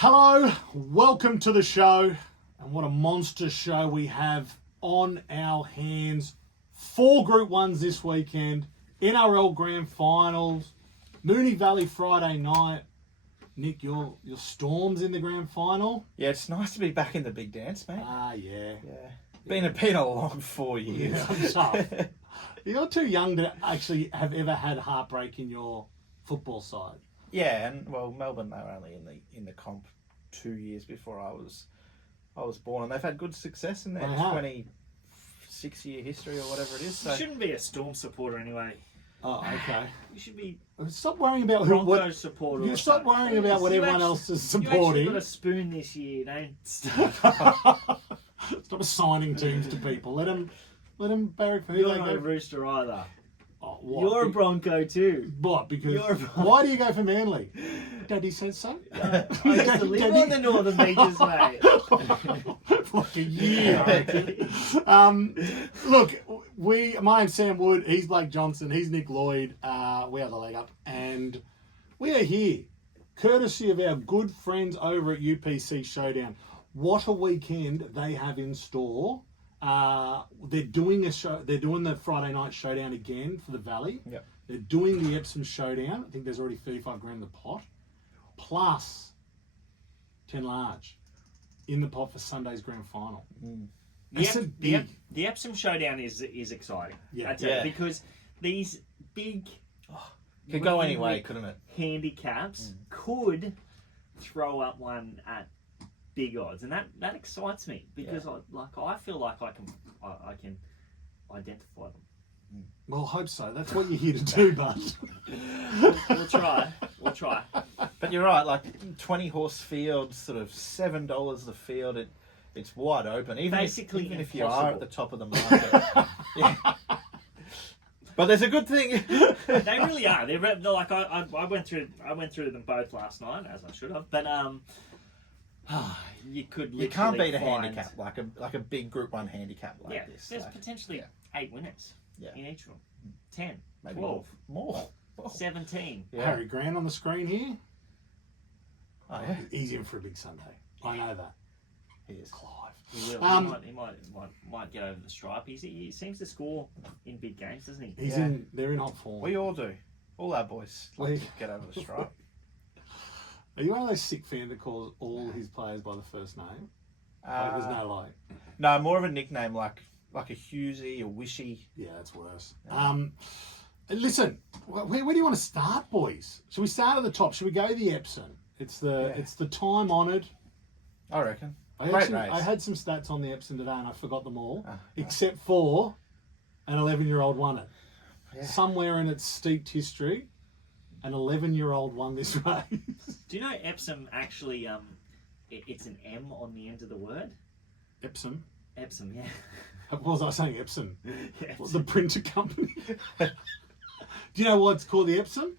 Hello, welcome to the show, and what a monster show we have on our hands. 4 Group 1s this weekend, NRL Grand Finals, Moonee Valley Friday night. Nick, your Storm's in the Grand Final? Yeah, it's nice to be back in the big dance, mate. Yeah. Been a long 4 years. Yeah, I'm tough. You're too young to actually have ever had heartbreak in your football side. Yeah, and well, Melbourne, they were only in the comp 2 years before I was born, and they've had good success in their 26-year history or whatever it is. So You shouldn't be a Storm supporter anyway. Oh, okay. You should be Stop worrying about Broncos supporter. You or stop something. worrying about what You everyone actually- else is You actually supporting. got a spoon this year. Don't stop. Stop assigning teams to people. Let them barrack for who You're they not a go. Rooster either. Oh, what? You're a Bronco too. What? Because You're a- why do you go for Manly? Daddy said so. I used to live on the Northern Beaches, mate. Like a year. I reckon. Look, my name's Sam Wood. He's Blake Johnson. He's Nick Lloyd. We are the leg up, and we are here, courtesy of our good friends over at UPC Showdown. What a weekend they have in store. They're doing a show. They're doing the Friday night showdown again for the Valley. Yep. They're doing the Epsom Showdown. I think there's already 35 grand in the pot, plus 10 large in the pot for Sunday's grand final. The Epsom Showdown is exciting. Yeah. I tell you, Yeah. because these big could go any really way, couldn't it? handicaps could throw up one at big odds, and that excites me because I feel like I can identify them. Well, I hope so. That's what you're here to do, bud. We'll try. But you're right, like 20 horse field, sort of $7 the field. It's wide open, even Basically if you are at impossible. the top of the market. Yeah. But there's a good thing. They really are. They're like I went through them both last night, as I should have. But you could literally You can't beat a find- handicap like a big Group 1 handicap like this. There's like, potentially 8 winners in each room. 10, maybe 12, more. 17. Yeah. Harry Grant on the screen here. Oh, yeah. He's in for a big Sunday. I know that. He is. Clive. He will. He might get over the stripe. He seems to score in big games, doesn't he? He's in. They're in hot form. We all do. All our boys like to get over the stripe. Are you one of those sick fans that calls all his players by the first name? There's no like. No, more of a nickname like a Hughesy, a Wishy. Yeah, that's worse. Listen, where do you want to start, boys? Should we start at the top? Should we go the Epsom? It's the time honoured. I reckon. I race. had some stats on the Epsom today and I forgot them all, Oh, except for an 11-year-old won it. Yeah. Somewhere in its steeped history, an 11-year-old won this race. Do you know Epsom actually? It's an M on the end of the word. Epsom. Epsom, yeah. What was I saying? Epsom. Yeah, What, the printer company. Do you know why it's called the Epsom?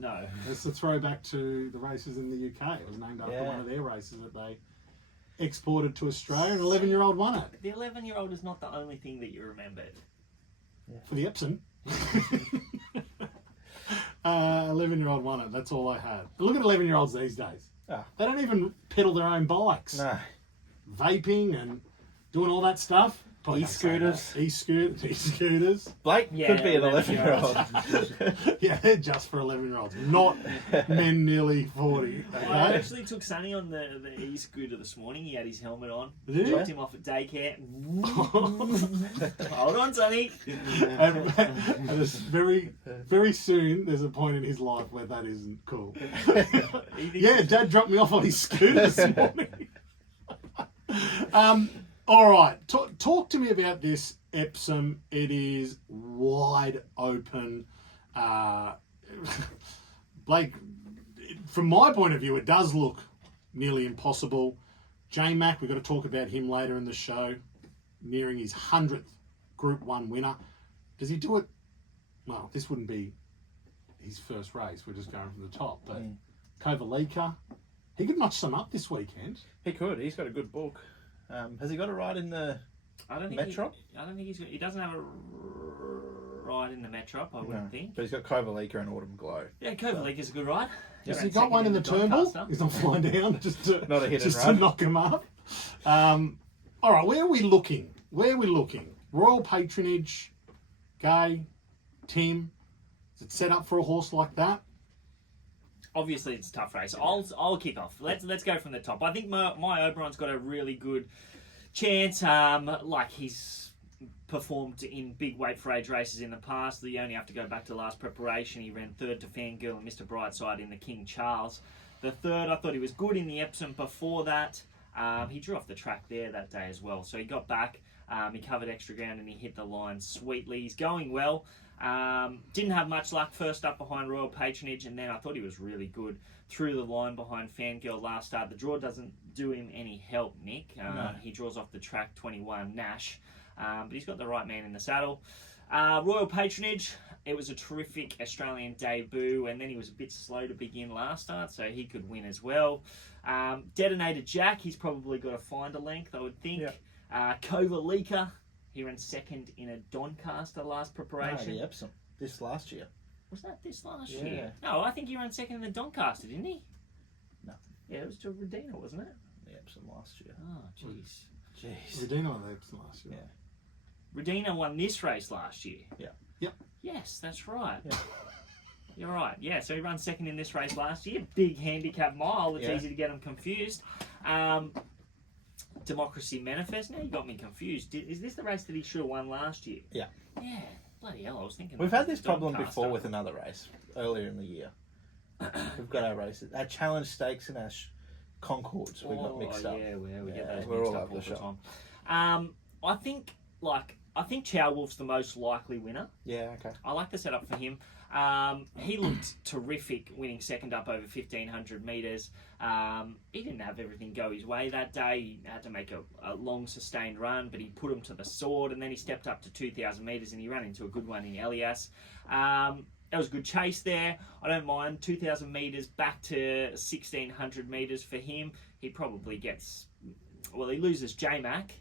No. It's a throwback to the races in the UK. It was named after one of their races that they exported to Australia. An 11-year-old won it. The 11-year-old is not the only thing that you remembered. For the Epsom. 11-year-old won it. That's all I had. Look at 11-year-olds these days. Oh. They don't even pedal their own bikes. No. Vaping and doing all that stuff. Probably don't say E-scooters. that. E-scooters. Blake Yeah, could be an 11-year-old. 11-year-old. Yeah, they're just for 11-year-olds, not men nearly 40. I Okay? actually took Sonny on the e-scooter this morning. He had his helmet on. Did you? Dropped him off at daycare. Hold on, Sonny. And it's very, very soon, there's a point in his life where that isn't cool. Yeah, Dad dropped me off on his scooter this morning. All right, talk to me about this Epsom. It is wide open. Blake, from my point of view, it does look nearly impossible. J-Mac, we've got to talk about him later in the show, nearing his 100th Group 1 winner. Does he do it? Well, this wouldn't be his first race. We're just going from the top. But Kovalika, he could notch some up this weekend. He could. He's got a good book. Has he got a ride in the I don't think Metro? I don't think he doesn't have a ride in the Metrop, I wouldn't think. But he's got Kovalika and Autumn Glow. Yeah, Kovalika's a good ride. Has he got one in the Turnbull? He's not flying down just to, Not a hit and just run. to knock him up. All right, where are we looking? Royal Patronage, Gay, Tim. Is it set up for a horse like that? Obviously, it's a tough race. I'll kick off. Let's go from the top. I think my Oberon's got a really good chance. Like he's performed in big weight for age races in the past. You only have to go back to last preparation. He ran third to Fangirl and Mr. Brightside in the King Charles. The third, I thought he was good in the Epsom before that. He drew off the track there that day as well. So he got back, he covered extra ground and he hit the line sweetly. He's going well. Didn't have much luck first up behind Royal Patronage, and then I thought he was really good through the line behind Fangirl last start. The draw doesn't do him any help, Nick. No. He draws off the track 21 Nash, but he's got the right man in the saddle. Royal Patronage, it was a terrific Australian debut, and then he was a bit slow to begin last start, so he could win as well. Detonated Jack, he's probably got to find a length, I would think. Kovalika, he ran second in a Doncaster last preparation. No, the Epsom. This last year. Was that this last Yeah. year? No, I think he ran second in the Doncaster, didn't he? No. Yeah, it was to Redina, wasn't it? The Epsom last year. Oh, jeez. Jeez. Redina won the Epsom last year. Yeah. Redina won this race last year. Yeah. Yep. Yes, that's right. Yeah. You're right. Yeah, so he ran second in this race last year. Big handicap mile. It's easy to get him confused. Democracy Manifest. Now you got me confused. Is this the race that he should have won last year? Yeah. Yeah. Bloody hell, I was thinking. We've that had was this problem Doncaster. before with another race earlier in the year. We've got our races, our challenge stakes and our Concords. We've got mixed up. Yeah, we get Yeah, those we're mixed all up over all the the shop. time. I think Chow Wolf's the most likely winner. Yeah, okay. I like the setup for him. He looked terrific winning second up over 1,500 metres. He didn't have everything go his way that day. He had to make a long sustained run, but he put him to the sword, and then he stepped up to 2,000 metres and he ran into a good one in Elias. That was a good chase there. I don't mind 2,000 metres back to 1,600 metres for him. He probably gets... Well, he loses J-Mac.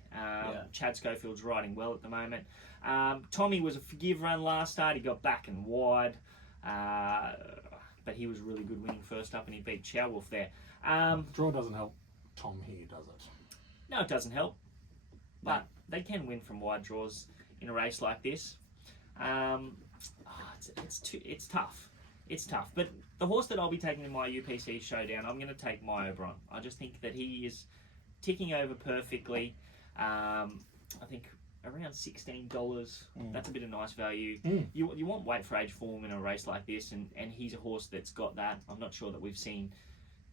Chad Schofield's riding well at the moment. Tommy was a forgive run last start. He got back and wide. But he was really good winning first up and he beat Chow Wolf there. Draw doesn't help Tom here, does it? No, it doesn't help. But they can win from wide draws in a race like this. It's tough. It's tough. But the horse that I'll be taking in my UPC Showdown, I'm going to take My Oberon. I just think that he is ticking over perfectly. I think around $16. That's a bit of nice value. You want weight for age form in a race like this, and he's a horse that's got that. I'm not sure that we've seen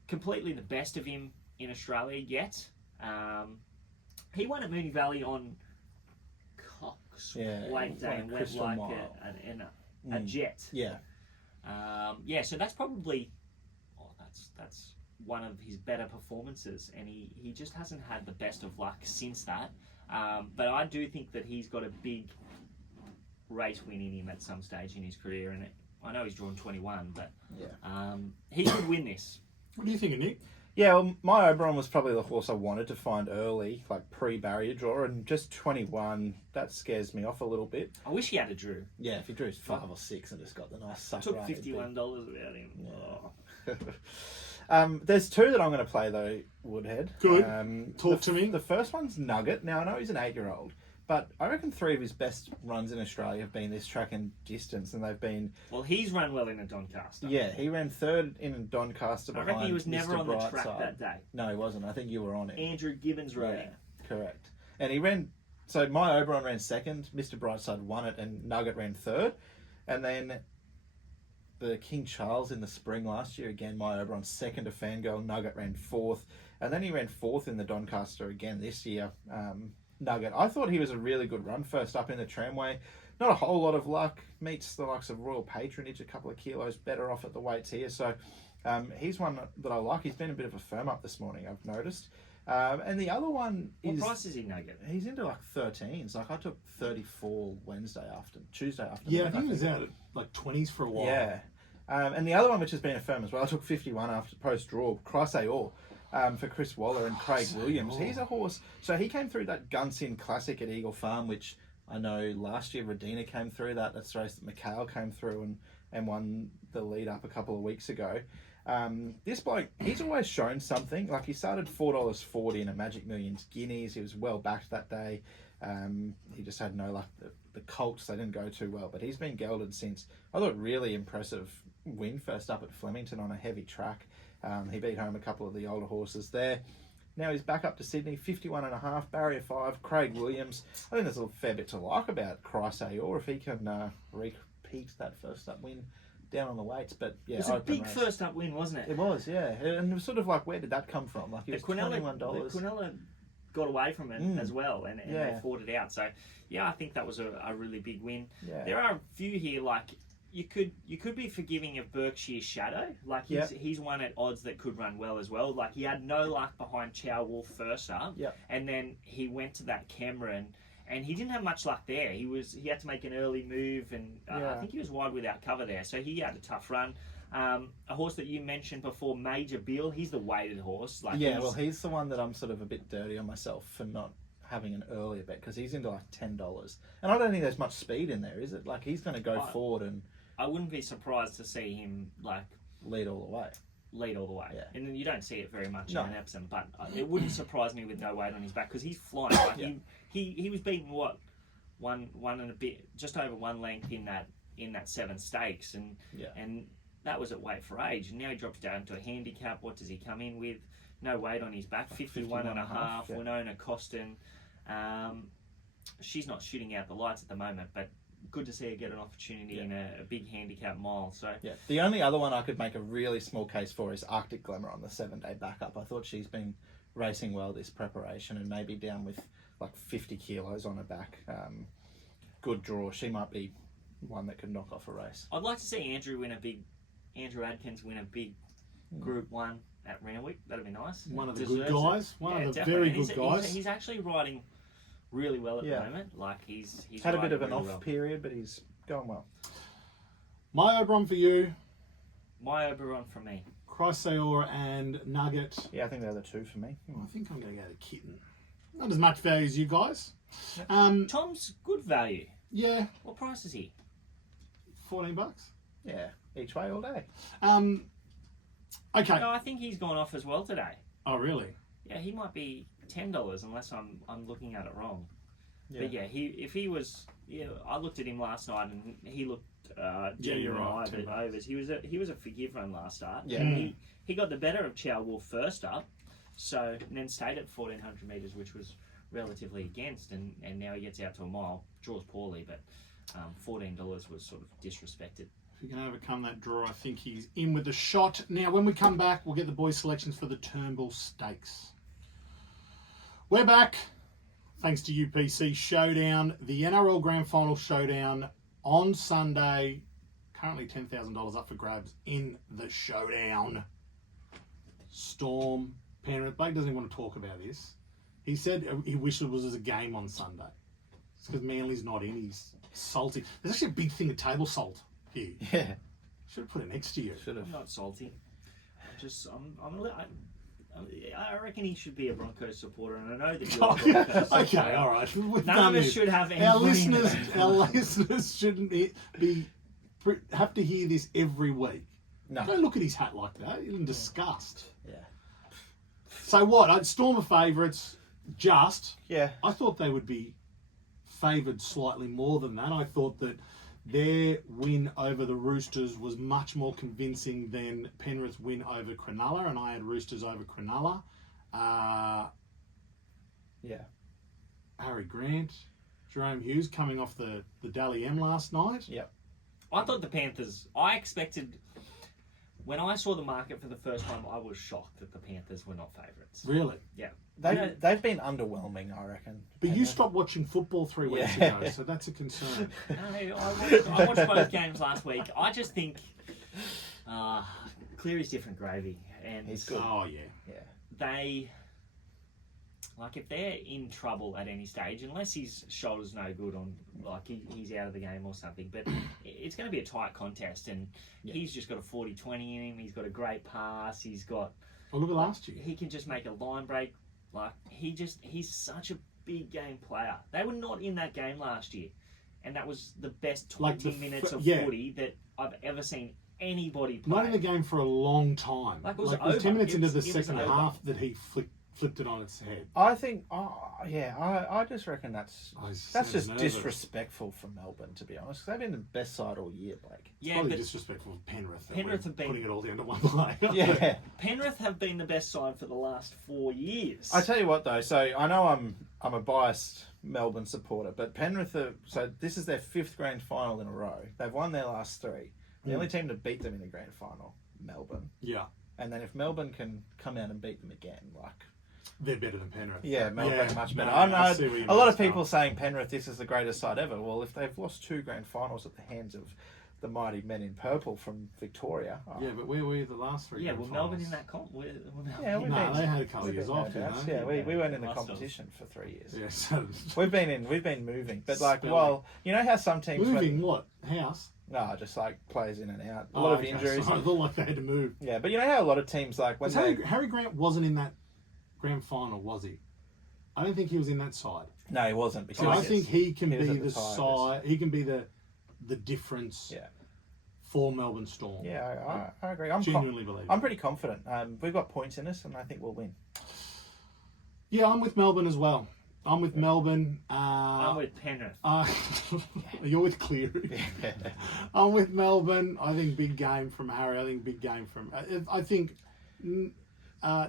completely the best of him in Australia yet. He won at Moonee Valley on Cox weight day and went like a jet. Yeah. So that's probably that's one of his better performances, and he just hasn't had the best of luck since that. But I do think that he's got a big race win in him at some stage in his career, and I know he's drawn 21, but he could win this. What do you think of Nick? Yeah, well, My Oberon was probably the horse I wanted to find early, like pre-barrier draw, and just 21, that scares me off a little bit. I wish he had a drew. Yeah, if he drew 5 or 6 and just got the nice suck Took right, $51 about him. Yeah. Oh. There's 2 that I'm going to play though, Woodhead. Good. Talk to me. The first one's Nugget. Now I know he's an 8-year-old, but I reckon 3 of his best runs in Australia have been this track and distance, and they've been... Well, he's run well in a Doncaster. Yeah, he ran 3rd in a Doncaster I behind reckon he was never Mr. on the track Brightside. that day. No, he wasn't. I think you were on it. Andrew Gibbons rode him. Correct. And he ran... So My Oberon ran 2nd, Mr. Brightside won it, and Nugget ran 3rd. And then the King Charles in the spring last year, again, My Oberon 2nd to Fangirl, Nugget ran 4th. And then he ran 4th in the Doncaster again this year, Nugget. I thought he was a really good run first up in the tramway. Not a whole lot of luck. Meets the likes of Royal Patronage, a couple of kilos better off at the weights here. So he's one that I like. He's been a bit of a firm up this morning, I've noticed. And the other one is... What price is he, Nugget? He's into like 13s. Like I took 34 Tuesday afternoon. Yeah, I think he was out at like 20s for a while. Yeah. And the other one, which has been a firm as well, I took 51 after post-draw, Christ Aor, for Chris Waller and Craig Williams. He's a horse. So he came through that Gunsin Classic at Eagle Farm, which I know last year Radina came through that. That's the race that Mikhail came through and won the lead up a couple of weeks ago. This bloke, he's always shown something. Like, he started $4.40 in a Magic Millions Guineas. He was well backed that day. He just had no luck. The Colts, they didn't go too well, but he's been gelded since. I thought really impressive win first up at Flemington on a heavy track. He beat home a couple of the older horses there. Now he's back up to Sydney, 51.5, barrier 5, Craig Williams. I think there's a fair bit to like about Chrysaor if he can repeat that first up win down on the weights. But yeah, it was a open big race. first up win, wasn't it? It was, yeah. And it was sort of like, where did that come from? Like, it was $21. The Quinella got away from it as well, and they fought it out. So yeah, I think that was a really big win. Yeah. There are a few here, like you could be forgiving of Berkshire Shadow. Like he's one at odds that could run well as well. Like, he had no luck behind Chow Wolf first up, and then he went to that Cameron, and he didn't have much luck there. He had to make an early move, and I think he was wide without cover there, so he had a tough run. A horse that you mentioned before, Major Bill, he's the weighted horse. Like, he's the one that I'm sort of a bit dirty on myself for not having an earlier bet, because he's into like $10, and I don't think there's much speed in there, is it? Like, he's going to go forward, and I wouldn't be surprised to see him like lead all the way. Yeah. And then you don't see it very much in an Epsom, but it wouldn't surprise me with no weight on his back, because he's flying. Like, he was beaten one and a bit, just over one length in that 7 stakes, and that was at weight for age, and now he drops down to a handicap. What does he come in with? No weight on his back, 51.5. Winona Costin, she's not shooting out the lights at the moment, but good to see her get an opportunity in a big handicap mile. So the only other one I could make a really small case for is Arctic Glamour on the 7-day backup. I thought she's been racing well this preparation, and maybe down with like 50 kilos on her back. Good draw. She might be one that could knock off a race. I'd like to see Andrew Adkins win a big Group 1 at Randwick. That'd be nice. One of the good guys. One of the very good guys. He's actually riding really well at the moment. Like, he's had a bit of an off period, but he's going well. My Oberon for you. My Oberon for me. Chrysaor and Nugget. Yeah, I think they're the two for me. I think I'm going to go to Kitten. Not as much value as you guys. Tom's good value. Yeah. What price is he? $14. Yeah, each way all day. Okay. No, I think he's gone off as well today. Oh, really? Yeah, he might be $10 unless I'm looking at it wrong. Yeah. But yeah, if he was, I looked at him last night and he looked you're right, at overs. He was a forgive run last start. Yeah. And he got the better of Chow Wolf first up, and then stayed at 1,400 metres, which was relatively against, and now he gets out to a mile, draws poorly, but $14 was sort of disrespected. If he can overcome that draw, I think he's in with the shot. Now, when we come back, we'll get the boys' selections for the Turnbull Stakes. We're back, thanks to UPC Showdown, the NRL Grand Final Showdown on Sunday. Currently $10,000 up for grabs in the Showdown. Storm, Penrith. Blake doesn't want to talk about this. He said he wished it was as a game on Sunday. It's because Manly's not in. He's salty. There's actually a big thing of table salt here. Yeah. Should have put it next to you. Should have. I'm not salty. I reckon he should be a Broncos supporter, and I know that you're a Broncos supporter. Okay, all right. None of us should have any. Our listeners shouldn't have to hear this every week. No. Don't look at his hat like that. You're in disgust. Yeah. So what? I'd Storm of favourites. Just. Yeah. I thought they would be favoured slightly more than that. I thought that their win over the Roosters was much more convincing than Penrith's win over Cronulla, and I had Roosters over Cronulla. Yeah. Harry Grant, Jerome Hughes coming off the Dally M last night. Yep. I thought the Panthers. I expected. When I saw the market for the first time, I was shocked that the Panthers were not favourites. Really? Yeah. They've been underwhelming, I reckon. But you stopped watching football 3 weeks ago, so that's a concern. No, I watched both games last week. I just think Cleary's different gravy, and He's good. Oh, yeah. Yeah. they, like, if they're in trouble at any stage, unless his shoulder's no good on, like, he's out of the game or something, but it's going to be a tight contest, and he's just got a 40-20 in him. He's got a great pass. He's got. Well, look at last year. He can just make a line break. Like, he's such a big game player. They were not in that game last year, and that was the best Like 20 minutes of yeah. footy that I've ever seen anybody play. Not in the game for a long time. Like, it was it was 10 over. minutes It into was- the it was second over. half that he flipped it on its head. I think, I just reckon that's He's just nervous. disrespectful from Melbourne, to be honest. 'Cause they've been the best side all year, Blake. Yeah, Probably but disrespectful of Penrith. that Penrith we're have been- putting it all down to one player. Yeah. Penrith have been the best side for the last 4 years. I tell you what, though. So I know I'm a biased Melbourne supporter, but Penrith so this is their 5th grand final in a row. They've won their last 3. The only team to beat them in the grand final, Melbourne. Yeah. And then if Melbourne can come out and beat them again, like, They're better than Penrith. yeah, Melbourne are much better. no, I know I see where you a lot mean, of people saying Penrith, this is the greatest side ever. Well, if they've lost 2 grand finals at the hands of the mighty men in purple from Victoria, Yeah, but where were you the last 3? yeah, grand well, Melbourne in finals? that comp. Yeah, we've No, been- they had a couple of we've years been off, no didn't doubts. they? Yeah, we weren't in the Must have. competition for 3 years. Yeah, so We've been moving, but like, Spelling. well, you know how some teams moving what? House? no, just like players in and out, a lot of okay, injuries. sorry, I thought like they had to move. Yeah, but you know how a lot of teams like when Because they Harry Grant wasn't in that grand final, was he? I don't think he was in that side. no, he wasn't So because I think he can he was be at the the Tigers. side. He can be the difference. Yeah. For Melbourne Storm. yeah, I agree. Genuinely believe. I'm pretty confident. We've got points in us, and I think we'll win. Yeah, I'm with Melbourne as well. I'm with Melbourne. I'm with Penrith. You're with Cleary. I'm with Melbourne. I think big game from Harry. I think big game from. I think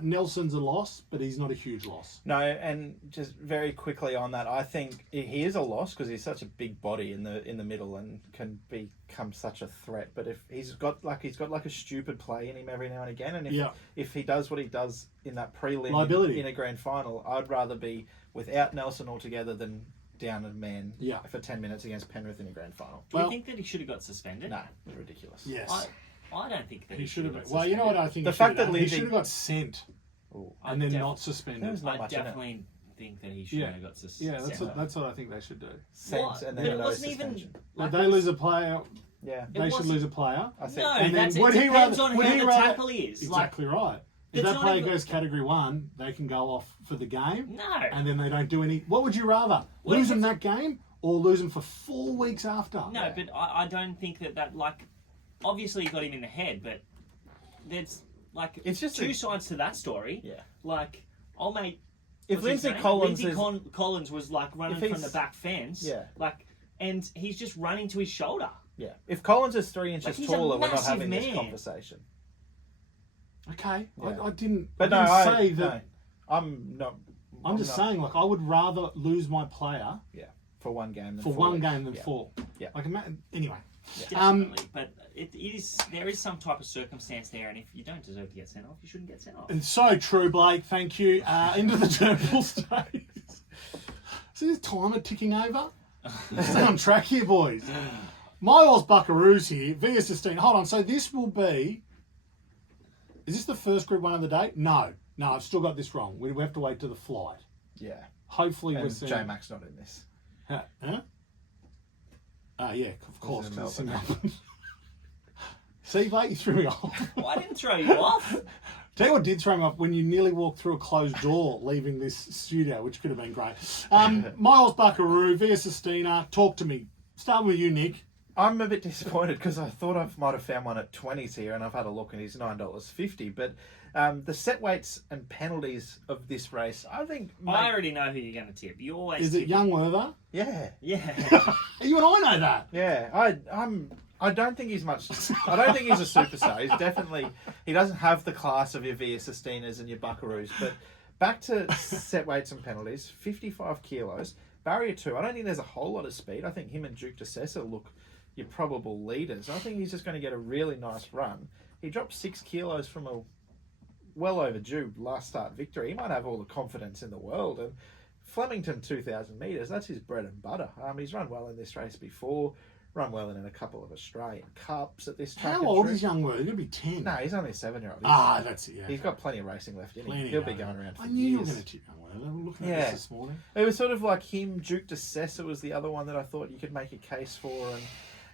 Nelson's a loss, but he's not a huge loss. No, and just very quickly on that, I think he is a loss because he's such a big body in the middle and can become such a threat. But if he's got like a stupid play in him every now and again, and if he does what he does in that prelim Liability. in a grand final, I'd rather be without Nelson altogether than down a man for 10 minutes against Penrith in a grand final. Do you think that he should have got suspended? No, it's ridiculous. Yes. I don't think that He should have been. got Well, you know what I think. The he fact should have that done? He Lindsay- should have got sent Ooh. and then def- not suspended. There's not I much in it. definitely think that he should have got suspended. Yeah, that's what I think they should do. Sent What? and But then it no wasn't even- suspension. If they lose a player, Yeah, they should wasn't- lose a player. I think. No, And then that's, it would he depends rather- on would how he the rather- tackle is. Exactly right. If It's that not player even- goes category 1, they can go off for the game. No. And then they don't do any. What would you rather? Well, Lose if them that game or lose them for 4 weeks after? No, but I don't think that like, obviously he got him in the head, but there's like It's just two sides to that story. Yeah. Like, old mate, If what's his Lindsay name? Collins Lindsay is- Collins was like running If from he's- the back fence, Yeah. like, and he's just running to his shoulder. Yeah. If Collins is 3 inches Like, he's a taller, we're not massive having this man. conversation. Okay. Yeah. I didn't. But I no, didn't say that. no, I'm not. I'm just saying, like, I would rather lose my player Yeah, for one game. Than for 4 one weeks. game than Yeah. 4. Yeah. Like, anyway. Definitely, but it is there is some type of circumstance there, and if you don't deserve to get sent off, you shouldn't get sent off. It's so true, Blake. Thank you. Into the terminal stage. See this timer ticking over? Stay on track here, boys. My Oz Buckaroos here. Via 16. Hold on. So this will be. Is this the first Group 1 of the day? No, I've still got this wrong. We have to wait to the flight. Yeah. Hopefully, we're And seeing. J-Mac's not in this. Huh? Yeah, of course. in 'cause it's in Melbourne. Melbourne. See, Blake, you threw me off. Well, I didn't throw you off. Tell you what did throw me off, when you nearly walked through a closed door leaving this studio, which could have been great. Miles Buckaroo, Via Sistina, talk to me. Starting with you, Nick. I'm a bit disappointed because I thought I might have found one at 20s here, and I've had a look and he's $9.50. But the set weights and penalties of this race, I think. I already know who you're going to tip. You always Is it tip Young Werther? Yeah. Yeah. You and I know that. Yeah, I don't think he's much. I don't think he's a superstar. He's definitely. He doesn't have the class of your Via Sistinas and your Buckaroos. But back to set weights and penalties, 55 kilos. Barrier 2, I don't think there's a whole lot of speed. I think him and Duke DeSessa look your probable leaders. I think he's just going to get a really nice run. He dropped 6 kilos from a well overdue last start victory. He might have all the confidence in the world. And Flemington 2,000 metres, that's his bread and butter. He's run well in this race before, run well in a couple of Australian Cups at this track. How and old trip. is Young Werther? He's going to be 10. No, he's only a 7-year-old. That's it, yeah. He's got plenty of racing left in him. Plenty He'll of be it. going around for I knew you were years. going to tip Young Werther. We were looking at Yeah. this morning. It was sort of like him. Duke DeSessa was the other one that I thought you could make a case for, and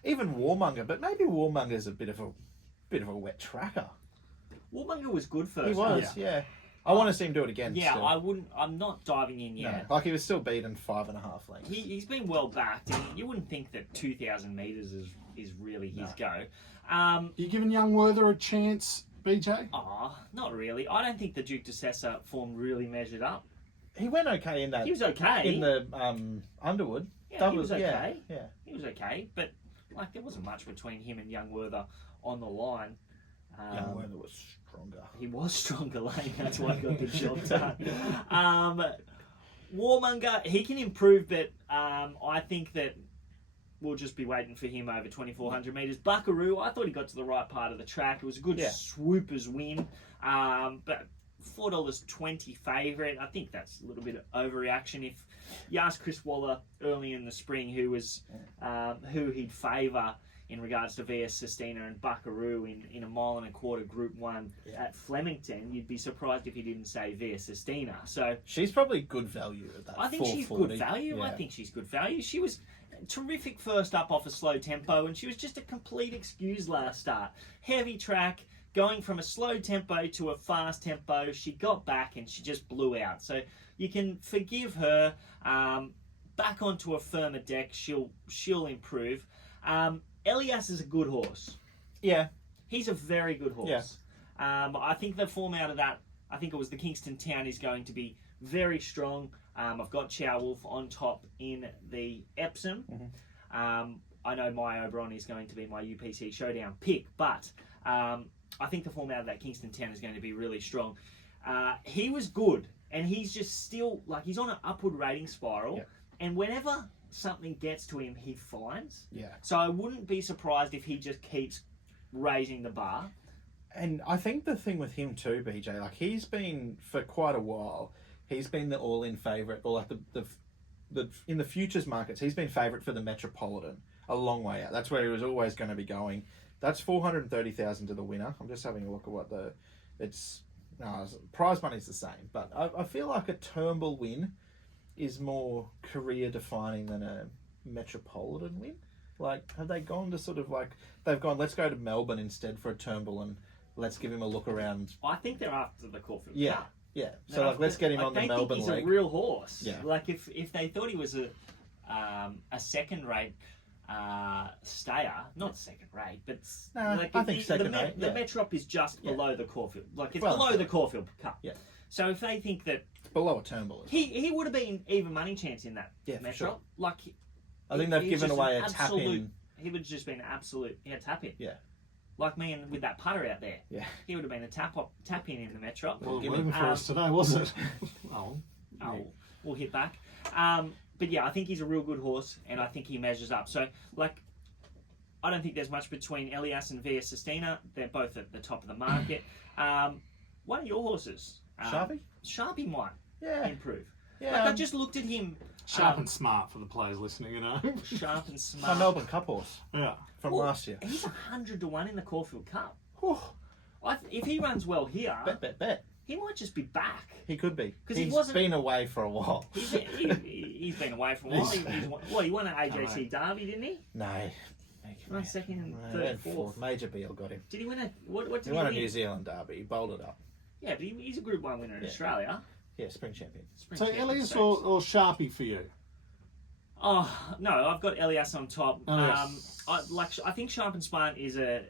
even Warmonger. But maybe Warmonger's a bit of a wet tracker. Warmonger was good first. He was, yeah. I want to see him do it again. Yeah, still. I wouldn't. I'm not diving in yet. No, like he was still beaten 5.5 lengths. He's been well backed, and you wouldn't think that 2,000 meters is really his go. You giving young Werther a chance, BJ? Not really. I don't think the Duke de Sessa form really measured up. He went okay in that. He was okay in the Underwood. Yeah, he was okay. Yeah. He was okay, but like there wasn't much between him and young Werther on the line. Young Werther was stronger. He was stronger, Lane. That's why he got the job done. Warmonger, he can improve, but I think that we'll just be waiting for him over 2,400 metres. Buckaroo, I thought he got to the right part of the track. It was a good swoopers win, but $4.20 favourite. I think that's a little bit of overreaction. If you ask Chris Waller early in the spring who he'd favour in regards to VS Sistina and Buckaroo in a 1.25 mile Group 1 at Flemington, you'd be surprised if he didn't say VS Sistina. So she's probably good value at that. I think she's good value. Yeah. I think she's good value. She was terrific first up off a slow tempo, and she was just a complete excuse last start. Heavy track, going from a slow tempo to a fast tempo. She got back and she just blew out. So you can forgive her. Back onto a firmer deck, she'll improve. Elias is a good horse. Yeah. He's a very good horse. Yeah. I think the form out of that, I think it was the Kingston Town, is going to be very strong. I've got Chow Wolf on top in the Epsom. Mm-hmm. I know my Oberon is going to be my UPC Showdown pick, but I think the form out of that Kingston Town is going to be really strong. He was good, and he's just still, like, he's on an upward rating spiral, and whenever something gets to him, he finds. Yeah. So I wouldn't be surprised if he just keeps raising the bar. And I think the thing with him too, BJ, like he's been for quite a while, he's been the all-in favourite, or like the in the futures markets, he's been favourite for the Metropolitan a long way out. That's where he was always going to be going. That's 430,000 to the winner. I'm just having a look at what prize money's the same, but I feel like a Turnbull win is more career defining than a Metropolitan win. Like, have they gone to sort of like, they've gone, let's go to Melbourne instead for a Turnbull and let's give him a look around. I think they're after the Caulfield Cup. Yeah. So like, let's get him on the Melbourne he's leg. A real horse. Yeah. Like if they thought he was a second rate stayer, not second rate, but like I think second rate. The Metrop is just below the Caulfield. Like it's Well, below the Caulfield Cup. Yeah. So if they think that It's below a Turnbull. he would have been even money chance in that Yeah, for Metrop. sure. Like I think they've given away a tap in. He would have just been an absolute tap in. Yeah. Like me and with that putter out there. Yeah. He would have been a tap in the Metrop. Well, it wasn't for us today, was it? We'll hit back. But yeah, I think he's a real good horse, and I think he measures up. So, like, I don't think there's much between Elias and Via Sistina. They're both at the top of the market. One of your horses, Sharpie might improve. Yeah. Like, I just looked at him. Sharp and smart for the players listening, you know. Sharp and smart. My Melbourne Cup horse. Yeah. From last year. He's 100-1 in the Caulfield Cup. Whew. If he runs well here, Bet. he might just be back. He could be. 'Cause He's been away for a while. He's been away for a while. He won an AJC Derby, didn't he? No. He won second and third and fourth. Major Beale got him. Did he win a... What did He won a win? New Zealand Derby. He bowled it up. Yeah, but he's a Group 1 winner in Australia. Yeah, spring champion. So Elias or Sharpie for you? Oh no, I've got Elias on top. Elias. I think Sharp and Smart is a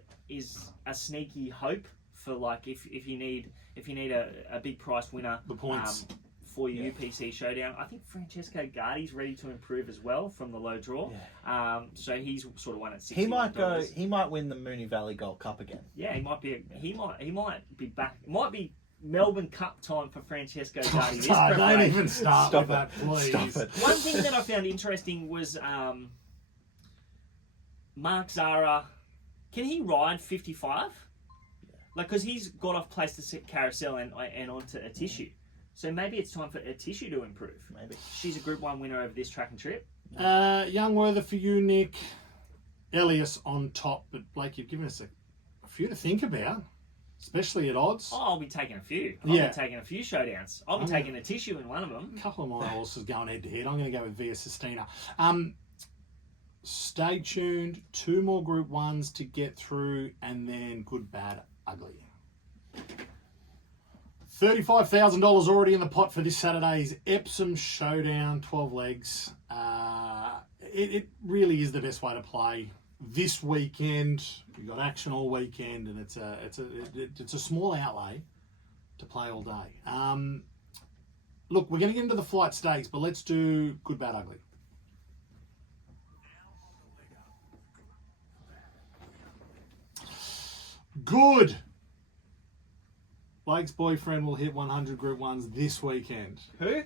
sneaky hope for like if you need a big price winner. The points. For your UPC Showdown. I think Francesco Guardi's ready to improve as well from the low draw. Yeah. So he's sort of one at $60. He might win the Moonee Valley Gold Cup again. Yeah, he might be back. It might be Melbourne Cup time for Francesco Guardi. Don't even start with that, please. Stop it. One thing that I found interesting was Mark Zara. Can he ride 55? Like, because he's got off place to sit Carousel and onto a tissue. So maybe it's time for a tissue to improve. Maybe. She's a Group 1 winner over this track and trip. Young Werther for you, Nick. Elias on top. But, Blake, you've given us a few to think about, especially at odds. Oh, I'll be taking a few. I'll be taking a few showdowns. I'll be taking a tissue in one of them. A couple of my horses going head to head. I'm going to go with Via Sistina. Stay tuned. 2 more Group 1s to get through, and then good, bad, ugly. $35,000 already in the pot for this Saturday's Epsom Showdown, 12 legs. It really is the best way to play this weekend. You've got action all weekend, and it's a small outlay to play all day. Look, we're going to get into the flight stakes, but let's do good, bad, ugly. Good. Blake's boyfriend will hit 100 Group 1s this weekend. Who?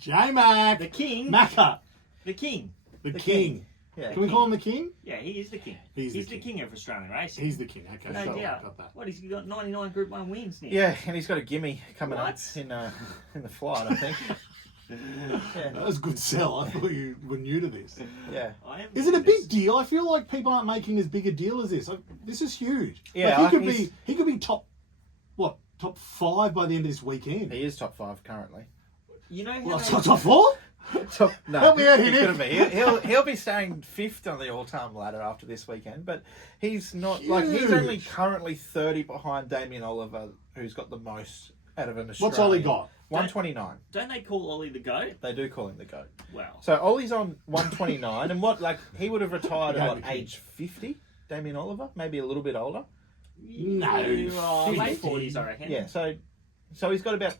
J-Mac. The King. Macca. The King. The King. Yeah. Can we call him the King? Yeah, he is the king. He's the the king. king of Australian racing. He's the King. Okay, No sure, doubt. got that. What, he's got 99 Group 1 wins now. Yeah, and he's got a gimme coming What? up in the flight, I think. That Yeah. was a good sell. I thought you were new to this. Yeah. I am Is it a doing this. big deal? I feel like people aren't making as big a deal as this. This is huge. Yeah, Like, he's- he could be top 5 by the end of this weekend. He is top 5 currently. You know how Well, they- top 4? No, Help me out here, he Nick. couldn't be. He'll be staying 5th on the all-time ladder after this weekend, but he's not like he's only Huge. currently 30 behind Damien Oliver, who's got the most out of an Australian. What's Ollie got? 129. Don't they call Ollie the GOAT? They do call him the GOAT. Well, So Ollie's on 129, and he would have retired Yeah, at the king. age 50. Damien Oliver, maybe a little bit older. No, late 50. 40s, I reckon. Yeah, so he's got about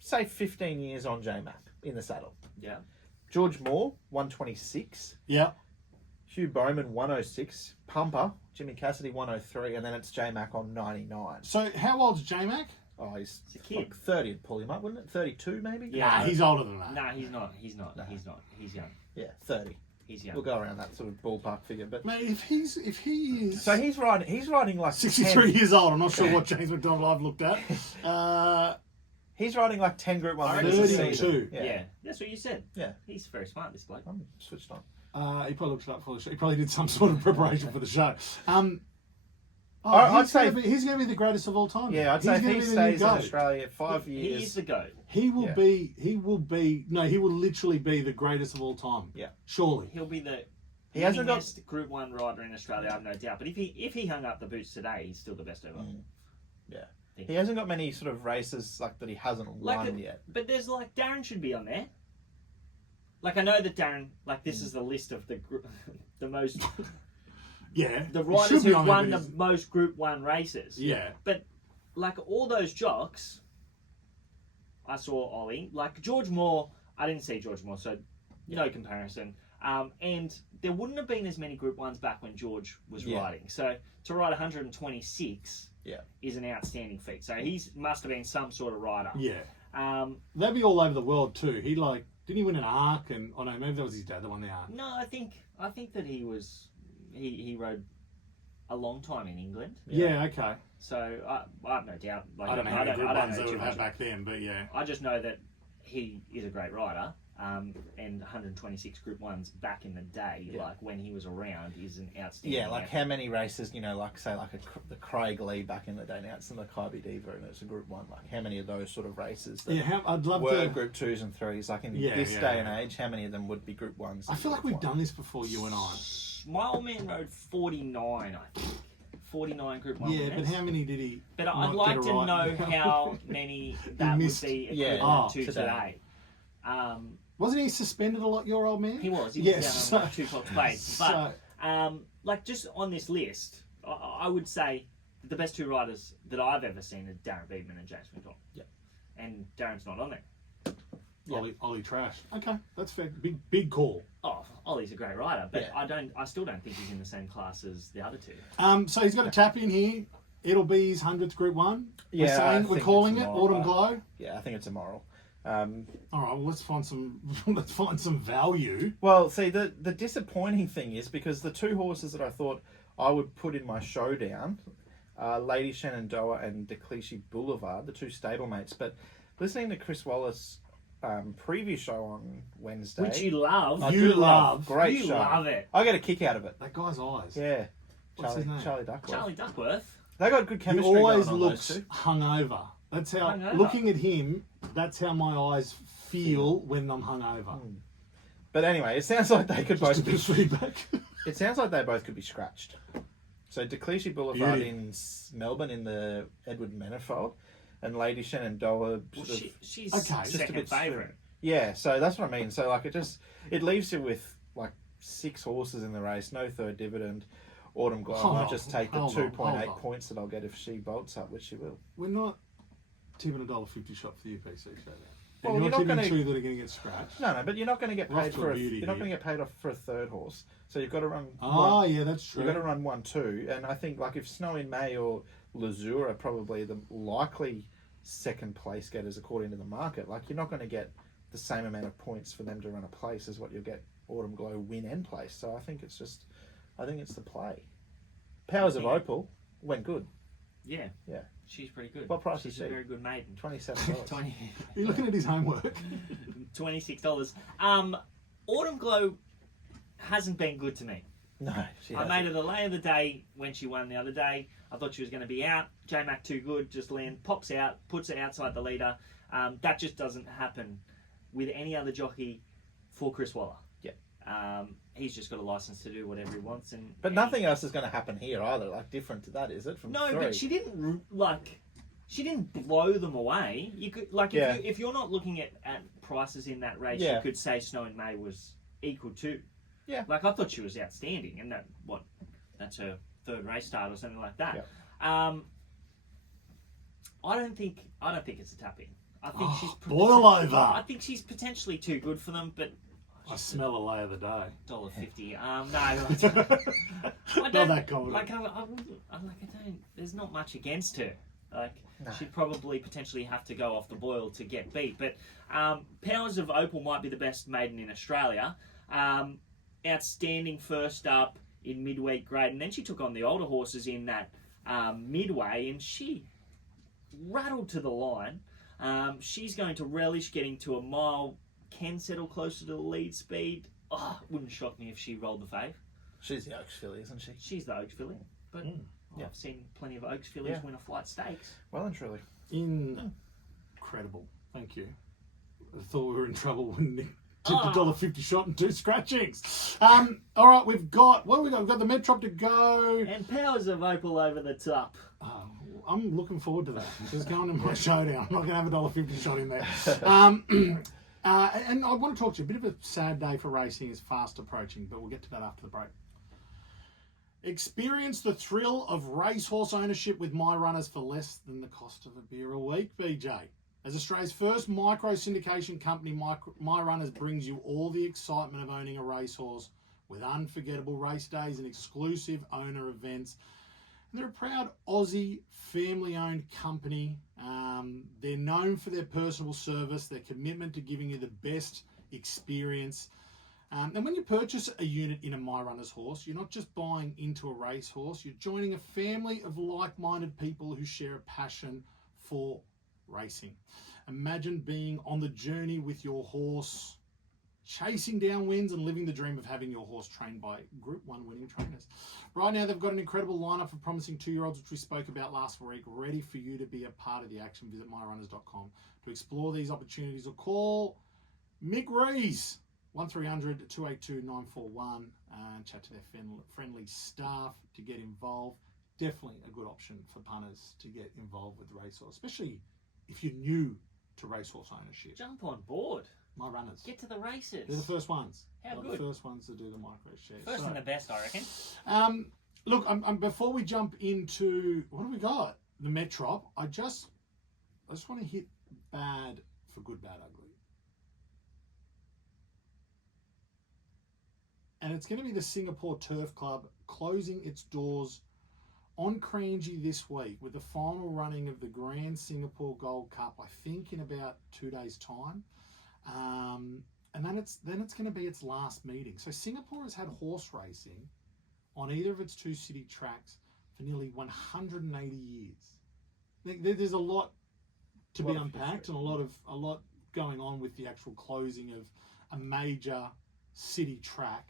15 years on J-Mac in the saddle. Yeah. George Moore, 126. Yeah. Hugh Bowman, 106. Pumper, Jimmy Cassidy, 103. And then it's J-Mac on 99. So how old's J-Mac? Oh, he's He's a kid. like 30 would pull him up, wouldn't it? 32 maybe? Yeah. Nah, he's older than that. No, he's not. He's not. No. He's not. He's young. Yeah, 30. He's young. We'll go around that sort of ballpark figure. But Mate, if he is so he's riding like 63 10, years old, I'm not sure what James McDonald I've looked at. he's riding like 10 Group 1 I winners reckon a 32. season. Yeah. That's what you said. Yeah. He's very smart, this bloke. I'm switched on. He probably looked it up for the show. He probably did some sort of preparation for the show. I'd he's say- gonna be, he's going to be the greatest of all time. Yeah, I'd say if gonna he be the new stays in GOAT. Australia 5 He years. is the GOAT. He will Yeah. be. He will literally be the greatest of all time. Yeah. Surely. He'll be the He hasn't got- winningest Group 1 rider in Australia, I have no doubt. But if he hung up the boots today, he's still the best ever. Yeah. He hasn't got many sort of races like that he hasn't won yet. But there's like Darren should be on there. Like I know that Darren, like this is the list of the most Yeah. the he riders should be who've on won there, the but most Group 1 races. Yeah. But like all those jocks, I saw Ollie. Like George Moore, I didn't see George Moore, so no comparison. And there wouldn't have been as many Group 1s back when George was Yeah. riding. So to ride 126 Yeah. is an outstanding feat. So he must have been some sort of rider. Yeah. Um, They'd be all over the world too. He didn't he win an arc? And oh no, maybe that was his dad that won the arc. no, I think that he rode a long time in England. Yeah. Okay. So I have no doubt. Like, I don't know how many Group I don't 1s know they too would have had much. back then, but yeah. I just know that he is a great rider, and 126 Group 1s back in the day, Yeah. like when he was around, is an outstanding. Yeah, like effort. how many races, like say like the Craig Lee back in the day. Now it's in the Kybe Diva and it's a Group 1. Like how many of those sort of races that Yeah. I'd love were to. Group 2s and 3s? Like in Yeah, this yeah, day yeah. and age, how many of them would be Group 1s? I feel like we've done this before, you and I. My old man rode 49, I think. 49 Group 1 Yeah, but winners. how many did he? But not I'd get like it to right? know how many that would missed. be Yeah. equivalent to today. today. Wasn't he suspended a lot, your old man? He was. He Yes, was down on like 2 clock plates. But so, like just on this list, I would say the best two riders that I've ever seen are Darren Beedman and James McDonald. Yeah. And Darren's not on there. Ollie trash. Okay, that's fair. Big call. Oh, Ollie's a great rider, but Yeah. I still don't think he's in the same class as the other two. So he's got a tap in here. It'll be his 100th Group 1. Yeah, I we're think calling it's it more Autumn like- Glow. Yeah, I think it's immoral. All right, well, let's find some value. Well, see, the disappointing thing is because the two horses that I thought I would put in my showdown, Lady Shenandoah and Declishi Boulevard, the two stablemates. But listening to Chris Wallace' preview show on Wednesday, Which you love. I You do love. great You show. love it. I get a kick out of it. That guy's eyes. Yeah, What's his name? Charlie Duckworth. Charlie Duckworth. They got good He chemistry always going on looks those two. hungover. That's how. Hungover. Looking at him, that's how my eyes feel when I'm hungover. But anyway, it sounds like they could Just a both bit be. of feedback. It sounds like they both could be scratched. So DeClichy Boulevard Beauty. in Melbourne in the Edward Manifold, and Lady Shenandoah. Well, she's Okay. Just a second bit favourite. Yeah, so that's what I mean. So like it leaves you with like 6 horses in the race, no third dividend. Autumn Glow. I Hold might on, just take the hold on, 2.8 hold on. points that I'll get if she bolts up, which she will. We're not tipping $1.50 shot for the UPC Showdown. Well, And you're you're not tipping gonna- 2 that are going to get scratched. No, but you're not going to get We're off paid to for a beauty you're not here. going to get paid off for a third horse. So you've got to run. Oh, one, yeah, that's You've got to true. run 1-2, and I think like if Snow in May or Lazure are probably the likely second place getters according to the market. Like you're not going to get the same amount of points for them to run a place as what you'll get Autumn Glow win and place. So I think it's the play. Powers of Opal went good. Yeah. Yeah. She's pretty good. What price She's is a she? very good maiden. $27. 20 Are you looking at his homework? $26. Autumn Glow hasn't been good to me. No, she I hasn't. made her the lay of the day when she won the other day. I thought she was going to be out. J-Mac too good, just pops out, puts it outside the leader. That just doesn't happen with any other jockey for Chris Waller. Yeah. He's just got a license to do whatever he wants. But nothing else is going to happen here either. Like different to that, is it? From No, 3? but she didn't she didn't blow them away. You could if you're not looking at prices in that race, Yeah. you could say Snow in May was equal to. Yeah. Like I thought she was outstanding, and that's her third race start or something like that. Yeah. I don't think it's a tap in. I think she's boil over. I think she's potentially too good for them, but I smell a lay of the day. $1.50. No, I don't. Not that confident. Like I don't. There's not much against her. Like No. she'd probably potentially have to go off the boil to get beat. But Powers of Opal might be the best maiden in Australia. Outstanding first up in midweek grade, and then she took on the older horses in that midway, and she rattled to the line. She's going to relish getting to a mile. Can settle closer to the lead speed. Oh, wouldn't shock me if she rolled the fave. She's the Oaks filly, isn't she? She's the Oaks filly, but Yeah. I've seen plenty of Oaks fillies win a flight stakes. Well and truly. Incredible. Thank you. I thought we were in trouble when Nick tipped Ah. $1.50 shot and 2 scratchings. All right, we've got what have we got? We've got the Metrop to go. And Powers of Opal over the top. I'm looking forward to that. Just going to my showdown. I'm not going to have $1.50 shot in there. And I want to talk to you. A bit of a sad day for racing is fast approaching, but we'll get to that after the break. Experience the thrill of racehorse ownership with My Runners for less than the cost of a beer a week, BJ. As Australia's first micro syndication company, My Runners brings you all the excitement of owning a racehorse with unforgettable race days and exclusive owner events. They're a proud Aussie family-owned company. They're known for their personal service, their commitment to giving you the best experience. And when you purchase a unit in a My Runners horse, you're not just buying into a racehorse, you're joining a family of like-minded people who share a passion for racing. Imagine being on the journey with your horse, chasing down wins and living the dream of having your horse trained by Group 1 winning trainers. Right now, they've got an incredible lineup of promising 2-year-olds, which we spoke about last week, ready for you to be a part of the action. Visit myrunners.com to explore these opportunities or call Mick Rees, 1300 282 941, and chat to their friendly staff to get involved. Definitely a good option for punters to get involved with racehorse, especially if you're new to racehorse ownership. Jump on board. My Runners. Get to the races. They're the first ones. How They're good. the first ones to do the micro share. First and the best, I reckon. Look, before we jump into what have we got? The Metrop. I just want to hit bad for good, bad, ugly. And it's going to be the Singapore Turf Club closing its doors on Cranji this week with the final running of the Grand Singapore Gold Cup, I think in about 2 days' time. And then it's going to be its last meeting. So Singapore has had horse racing on either of its 2 city tracks for nearly 180 years. There's a lot to be unpacked and a lot going on with the actual closing of a major city track,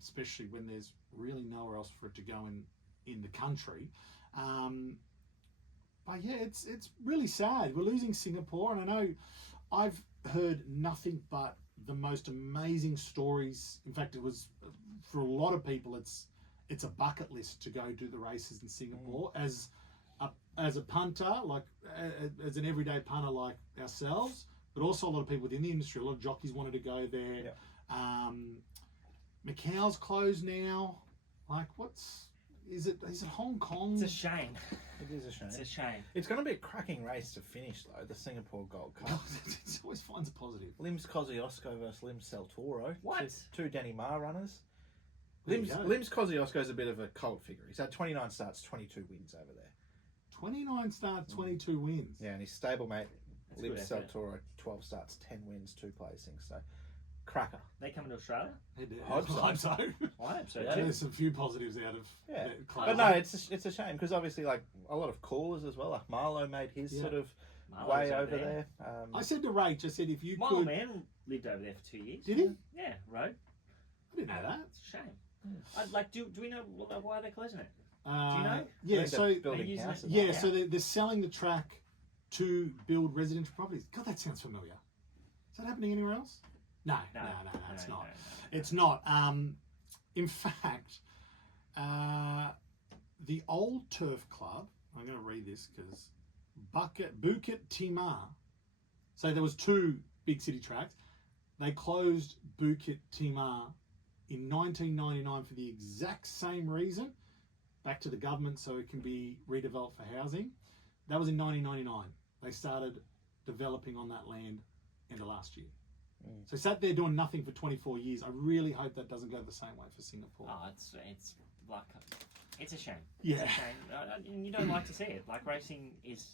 especially when there's really nowhere else for it to go in the country. But yeah, it's really sad. We're losing Singapore, and I know I've heard nothing but the most amazing stories. In fact, it was for a lot of people, it's it's a bucket list to go do the races in Singapore as a punter, like as an everyday punter like ourselves, but also a lot of people within the industry. A lot of jockeys wanted to go there. Macau's closed now. Like, is it Hong Kong? It's a shame. It is a shame. It's a shame. It's going to be a cracking race to finish, though, the Singapore Gold Cup. It always finds a positive. Limbs Kosciuszko versus Limbs Saltoro. What? Two Danny Marr runners. There you go. Limbs Kosciuszko's a bit of a cult figure. He's had 29 starts, 22 wins over there. 29 starts, 22 wins. Yeah, and his stablemate, That's Limbs good effort. Saltoro, 12 starts, 10 wins, 2 placings. So, cracker. They coming to Australia? I hope so. hope so. I hope so Yeah. too. There's some few positives out of Yeah. the But no, it's a shame because obviously, like, a lot of callers as well. Like, Marlowe made his sort of Marlowe's way over there. I said to Rach, I said, if you My could... old man lived over there for 2 years. Did he? Yeah, road. I didn't know that. It's a shame. I'd like. Do we know why they're closing it? Do you know? Yeah, I think so... they're building using it- houses. Yeah, so they're selling the track to build residential properties. God, that sounds familiar. Is that happening anywhere else? No, it's not. No. It's not. In fact, the old turf club, I'm going to read this because Bukit Timah, so there was 2 big city tracks. They closed Bukit Timah in 1999 for the exact same reason, back to the government so it can be redeveloped for housing. That was in 1999. They started developing on that land end of last year. So sat there doing nothing for 24 years. I really hope that doesn't go the same way for Singapore. Oh, it's like it's a shame. Yeah. It's a shame. And you don't like to see it. Like, racing is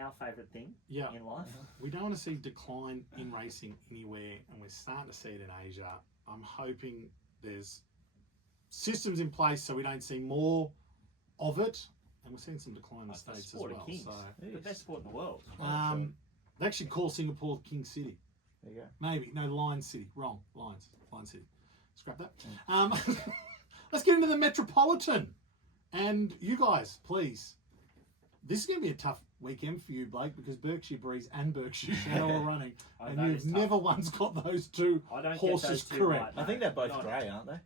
our favourite thing Yeah. in life. We don't want to see decline in racing anywhere, and we're starting to see it in Asia. I'm hoping there's systems in place so we don't see more of it, and we're seeing some decline in the It's the States as sport of well. kings. So, The best sport in the world. they actually call Singapore King City. There you go. Maybe. No, Lion City. Wrong. Lion City. Scrap that. Let's get into the Metropolitan. And you guys, please. This is going to be a tough weekend for you, Blake, because Berkshire Breeze and Berkshire Shadow are running. And that you've is tough. never once got those two I don't horses get those two correct. right. I think they're both No. grey, aren't they?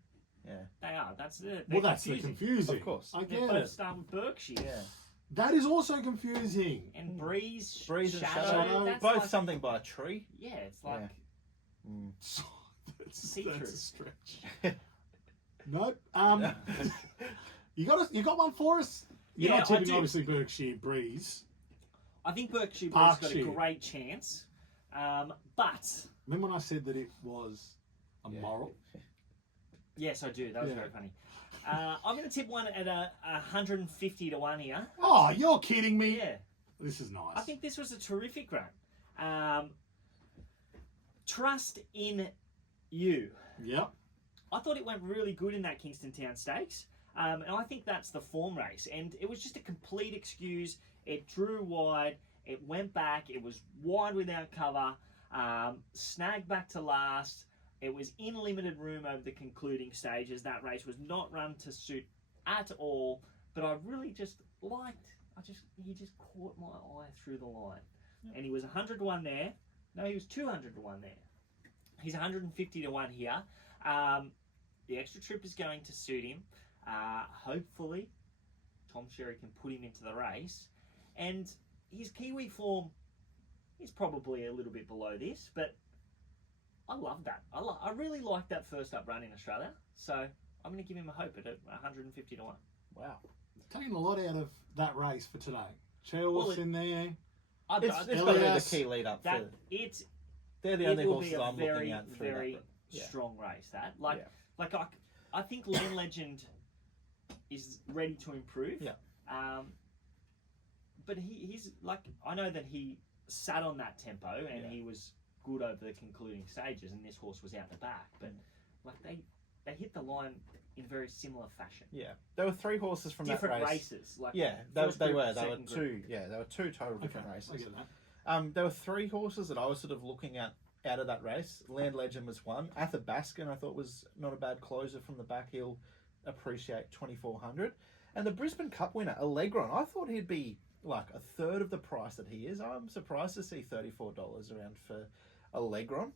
Yeah. They are. That's the. Well, that's the confusing. Of course. I They're get both it. Berkshire. Yeah. That is also confusing. And Breeze, Breeze and Shadow. Shadow, That's both like, something by a tree. Yeah, it's like That's See-through. a stretch. Nope. You got one for us? You're Yeah, not tipping, I do. obviously, Berkshire Breeze. I think Berkshire Breeze got a Berkshire. great chance, but Remember when I said that it was a moral? yes, I do. That was Yeah. very funny. I'm going to tip one at 150 to 1 here. Oh, you're kidding me. Yeah, This is nice. I think this was a terrific run. Trust in you. Yep. I thought it went really good in that Kingston Town Stakes. And I think that's the form race. And it was just a complete excuse. It drew wide. It went back. It was wide without cover. Snagged back to last. It was in limited room over the concluding stages. That race was not run to suit at all. But I really just liked... he just caught my eye through the line. Yep. And he was 100 to 1 there. No, he was 200 to 1 there. He's 150 to 1 here. The extra trip is going to suit him. Hopefully, Tom Sherry can put him into the race. And his Kiwi form is probably a little bit below this, but I love that. I really like that first up run in Australia. So I'm going to give him a hope at 150 to 1. Wow. Taking a lot out of that race for today. Chairwolf's in there. It's got to be the key lead up. They're the only will horses be a I'm very, looking at through very that. Yeah. strong race. I think Land Legend is ready to improve. Yeah. But he's like, I know that he sat on that tempo and he was good over the concluding stages, and this horse was out the back. But like they hit the line in very similar fashion. Yeah, there were 3 horses from Different that race. races. Like Yeah, first they group, were. They were second two. group. Yeah, there were 2 total different races. I get that. There were 3 horses that I was sort of looking at out of that race. Land Legend was one. Athabaskan I thought was not a bad closer from the back. He'll appreciate 2,400. And the Brisbane Cup winner, Allegron, I thought he'd be like a third of the price that he is. I'm surprised to see $34 around for Allegron.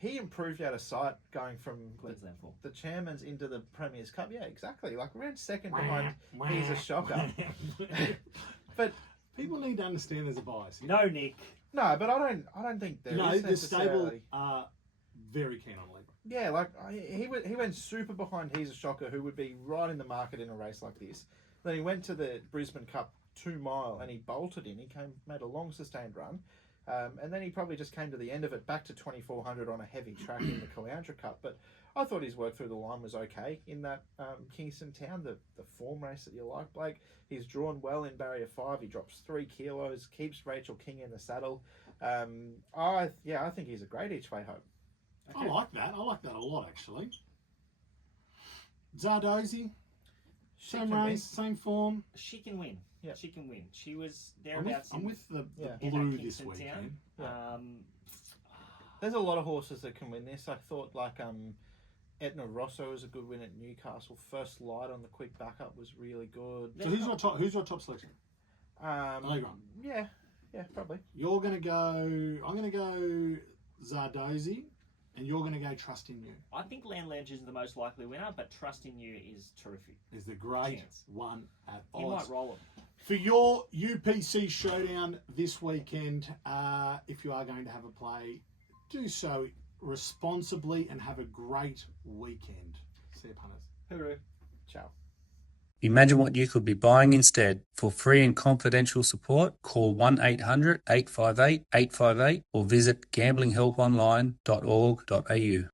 he improved out of sight going from Queensland form. the Chairman's into the Premier's Cup. Yeah, exactly. Like ran second behind. He's a shocker. But people need to understand there's a bias. No, Nick. no, but I don't think there is The stable necessarily. are very keen on Libra. Yeah, like he went super behind. He's a shocker who would be right in the market in a race like this. Then he went to the Brisbane Cup 2 mile and he bolted in. He made a long sustained run. And then he probably just came to the end of it, back to 2400 on a heavy track in the Caloundra Cup. But I thought his work through the line was okay in that Kingston Town, the form race that you like, Blake. He's drawn well in barrier 5. He drops 3 kilos, keeps Rachel King in the saddle. I think he's a great each way hope. Okay. I like that a lot, actually. Zardozi, same race, same form. She can win. Yep. She can win. She was I'm thereabouts. with the in blue that this Kingston weekend. Town. There's a lot of horses that can win this. I thought Etna Rosso was a good win at Newcastle. First Light on the quick backup was really good. So who's your top selection? Allegra. Yeah, probably. You're gonna go. I'm gonna go Zardozi, and you're gonna go Trust in You. I think Land Ledge is the most likely winner, but Trust in You is terrific. Is the great Chance. one at He odds. might roll it. For your UPC Showdown this weekend, if you are going to have a play, do so responsibly and have a great weekend. See you, punters. Hooroo. Ciao. Imagine what you could be buying instead. For free and confidential support, call 1-800-858-858 or visit gamblinghelponline.org.au.